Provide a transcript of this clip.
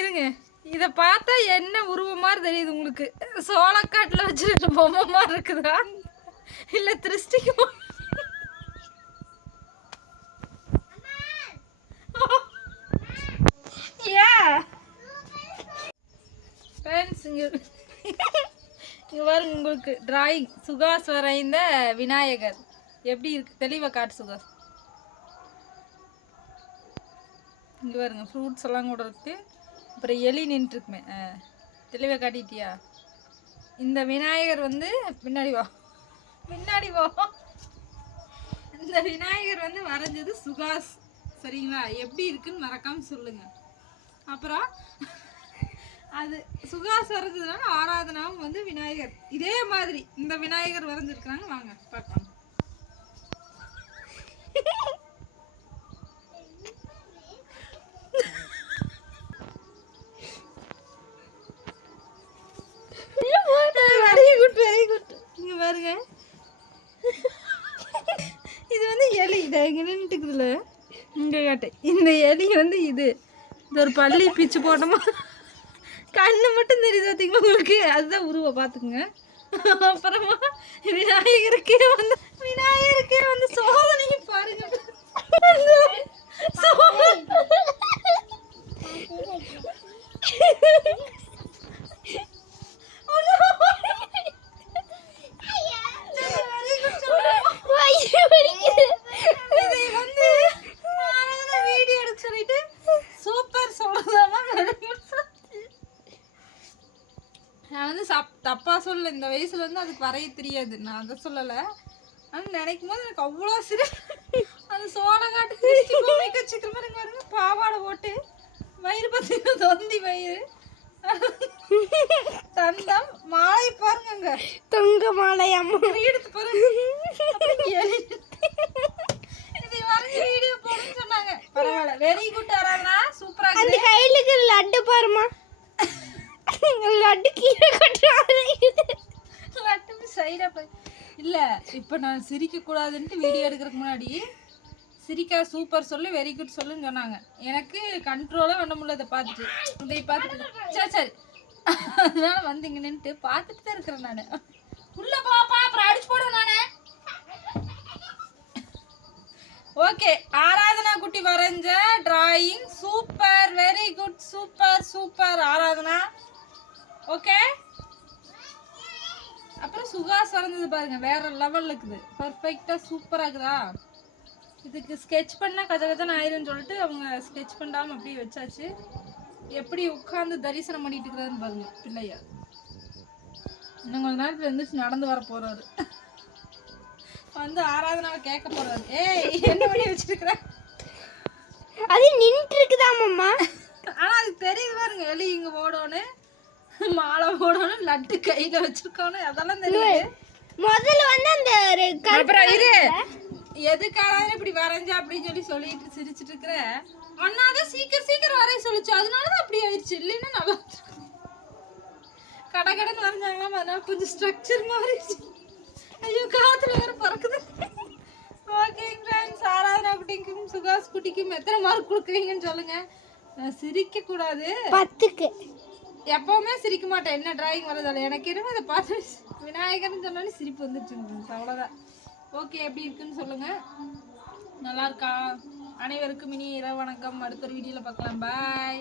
இருங்க. இதை பார்த்தா என்ன உருவம் மாதிரி தெரியுது உங்களுக்கு? சோளக்காட்டில் வச்சுருக்க பொம்மை மாதிரி இருக்குதா? இல்லை திருஷ்டிக்கு ஏன் ஃப்ரெண்ட்ஸ் இங்கே இங்கே பாருங்க உங்களுக்கு டிராயிங் சுகாஸ் வரைந்த விநாயகர். எப்படி இருக்கு? தெளிவாக காட்டு சுகாஸ். இங்கே பாருங்க ஃப்ரூட்ஸ் எல்லாம் கூட இருக்கு. அப்புறம் எலி நின்றுருக்குமே தெளிவாக காட்டிட்டியா? இந்த விநாயகர் வந்து பின்னாடி வா. பின்னாடி வா. இந்த விநாயகர் வந்து வரைஞ்சது சுகாஸ். சரிங்களா? எப்படி இருக்குன்னு மறக்காம சொல்லுங்க. அப்புறம் அது சுகாஸ் வரைஞ்சதுனால ஆராதனாவும் வந்து விநாயகர். இதே மாதிரி இந்த விநாயகர் வரைஞ்சிருக்கிறாங்க. வாங்க பார்க்கலாம். பாருங்க. இது வந்து எலி. இதை இங்க நின்றுட்டுக்குதுல இங்கே காட்டேன் இந்த எலி வந்து இது. இது ஒரு பள்ளி பிச்சு போட்டோமா. கண்ணு மட்டும் தெரியுது பார்த்தீங்களா உங்களுக்கு? அதுதான் உருவை பார்த்துக்குங்க அப்புறமா விநாயகருக்கே வந்து விநாயகருக்கே வந்து சோதனையும் பாருங்க இதை வந்து வீடியோ எடுக்க சொல்லிட்டு சூப்பர் சொல்றதாமா நான் வந்து சப் தப்பா சொல்லல. இந்த வயசுல வந்து அதுக்கு வரைய தெரியாது. நான் அதை சொல்லலை. ஆனால் நினைக்கும் போது எனக்கு அவ்வளோ சிறு அந்த சோளை காட்டு திருச்சி மாதிரி இங்க பாருங்க பாவாடை போட்டு வயிறு பார்த்தீங்கன்னா தொந்தி வயிறு. தந்தம் மாலை பாருங்க தொங்க மாலை அம்மா. எடுத்து பாருங்க. இதை வரைஞ்சு வீடியோ போடுன்னு சொன்னாங்க. பரவாயில்ல. வெரி குட் ஆராதனா சூப்பரா அந்த கையில இருக்கிற லட்டு பாருமா லட்டு கீழே கொட்டுறாங்க லட்டுன்னு சைடா போய் இல்ல இப்போ நான் சிரிக்கக்கூடாதுன்ட்டு வீடியோ எடுக்கிறதுக்கு முன்னாடி சிரிக்கா சூப்பர் சொல்லு வெரி குட் சொல்லுன்னு சொன்னாங்க. எனக்கு கண்ட்ரோலாக பண்ண முடியல இதை பார்த்துட்டு. இதை பார்த்துட்டு. சரி சரி. அதனால வந்து இங்கே நின்றுட்டு பார்த்துட்டு தான் இருக்கிறேன் நான். உள்ள பாப்பா அப்புறம் அடிச்சு போடுவேன் நானே. ஓகே ஆராதனா குட்டி வரைஞ்ச drawing super very good super super Aradhana. Okay அப்புறம் சுகாஸ் வரைஞ்சது பாருங்க வேற லெவல்ல இருக்குது. பர்ஃபெக்டா சூப்பரா இருக்குதா? இதுக்கு ஸ்கெட்ச் பண்ணா கஜ கஜன்னு ஆயிரும்னு சொல்லிட்டு அவங்க ஸ்கெட்ச் பண்ணாம அப்படியே வச்சாச்சு. எப்படி உட்கார்ந்து தரிசனம் பண்ணிட்டு இருக்கிறாருன்னு பாருங்க பிள்ளையா. இன்னும் கொஞ்ச நேரத்துல எந்திரிச்சு நடந்து வர போறாரு. வந்து ஆராதனாவை கேட்க போறாரு. ஏய் என்ன பண்ணி வச்சிருக்கிற? அது நின்று இருக்குதாமம்மா ஆனா அது தெரியுது பாருங்க எலி இங்க ஓடணும் மாலை ஓடணும் லட்டு கையில வச்சிருக்கணும் அதெல்லாம் தெரியுது. முதல்ல வந்து அந்த அப்புறம் இரு. எதுக்காக இப்படி வரைஞ்ச அப்படின்னு சொல்லி சொல்லிட்டு சிரிச்சிட்டு இருக்கிற அண்ணாதான் சீக்கிரம் சீக்கிரம் வரைய சொல்லுச்சு. அதனாலதான் அப்படி ஆயிடுச்சு. இல்லைன்னா நல்லா. கட கடன்னு வரைஞ்சாங்களாம் அதனால கொஞ்சம் ஸ்ட்ரக்சர் மாறிடுச்சு ஐயோ காத்துல வேற பறக்குது. ஓகே ஃப்ரெண்ட்ஸ் ஆராதனா குட்டிக்கும் சுகாஸ் குட்டிக்கும் எத்தனை மார்க் கொடுக்குறீங்கன்னு சொல்லுங்க. நான் சிரிக்க கூடாது பத்துக்கு. எப்பவுமே சிரிக்க மாட்டேன். என்ன டிராயிங் வரதால எனக்கு என்னமோ அதை பார்த்து விநாயகர்னு சொன்னாலே சிரிப்பு வந்துருச்சு அவ்வளோதான் ஓகே எப்படி இருக்குன்னு சொல்லுங்க. நல்லா இருக்கா? அனைவருக்கும் இனி இரவு வணக்கம். அடுத்த ஒரு வீடியோவில் பார்க்கலாம். பாய்